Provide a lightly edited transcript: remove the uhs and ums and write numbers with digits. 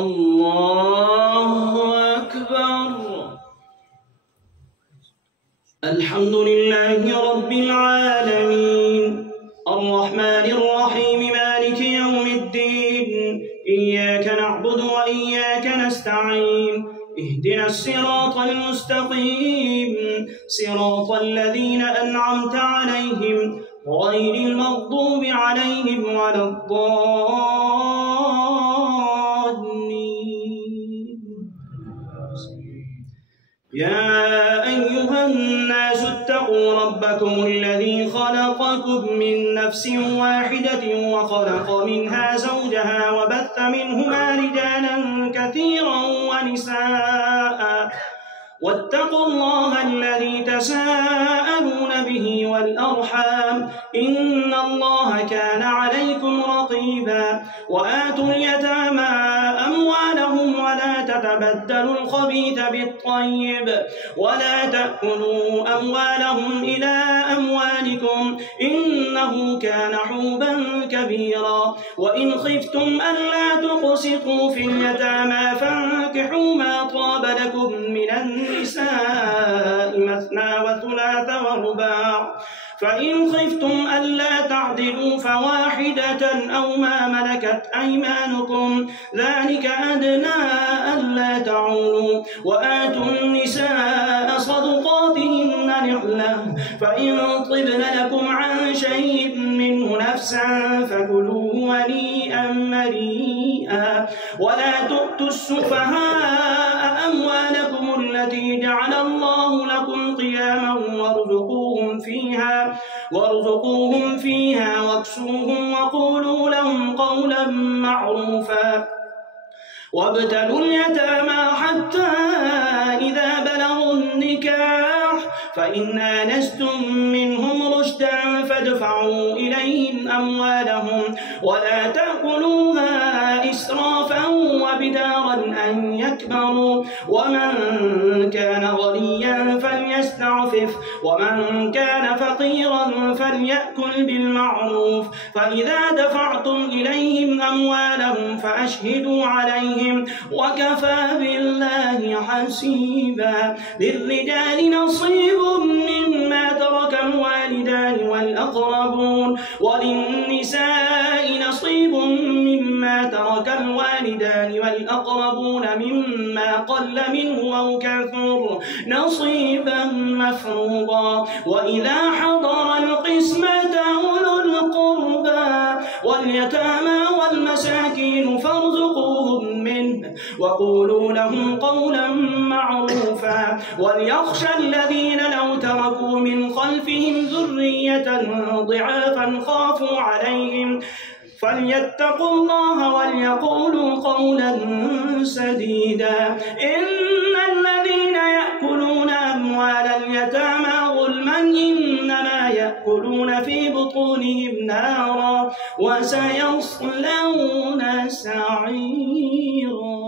الله أكبر. الحمد لله رب العالمين الرحمن الرحيم مالك يوم الدين إياك نعبد وإياك نستعين اهدنا الصراط المستقيم صراط الذين أنعمت عليهم غير المغضوب عليهم ولا الضالين. يا أيها الناس اتقوا ربكم الذي خلقكم من نفس واحدة وخلق منها زوجها وبث منهما رجالا كثيرا ونساء واتقوا الله الذي تساءلون به والأرحام إن الله كان عليكم رقيبا. وآتوا اليتامى أموالهم ولا تتبدلوا الخبيث بالطيب ولا تأكلوا أموالهم إلى أموالكم إنه كان حوبا كبيرا. وإن خفتم ألا تقسطوا في اليتامى فانكحوا ما طاب لكم من النساء مثنى وثلاث ورباع فإن خفتم ألا تعدلوا فواحدة أو ما ملكت أيمانكم ذلك أدنى ألا تعولوا. وآتوا النساء صدقاتهن نحلة فإن طبن لكم عن شيء منه نفسا فكلوه هنيئا مريئا. ولا تؤتوا السفهاء أموالكم التي جعل الله لكم قياما وارزقوهم فيها واكسوهم وقولوا لهم قولا معروفا. وابتلوا اليتامى حتى إذا بلغوا النكاح فإن آنستم منهم رشدا فادفعوا إليهم أموالهم ولا تأكلوها إسرافا وبدارا أن يكبروا. ومن كان غنيا فليستعفف ومن كان فقيرا فليأكل بالمعروف. فإذا دفعتم إليهم أموالهم فأشهدوا عليهم وكفى بالله حسيبا. للرجال نصيب مما ترك الوالدان والأقربون وللنساء نصيب مما ترك الوالدان والأقربون مما قل منه أو كثر نصيبا مفروضا. وإذا حضر القسمة أولو القربى واليتامى والمساكين فارزقوهم منه وقولوا لهم قولا معروفا. وليخشى الذين لو تركوا من خلفهم ذرية ضعافا خافوا عليهم فليتقوا الله وليقولوا قولا سديدا. إن الذين يأكلون أموال اليتامى ظلما إنما يأكلون في بطونهم نارا وسيصلون سعيرا.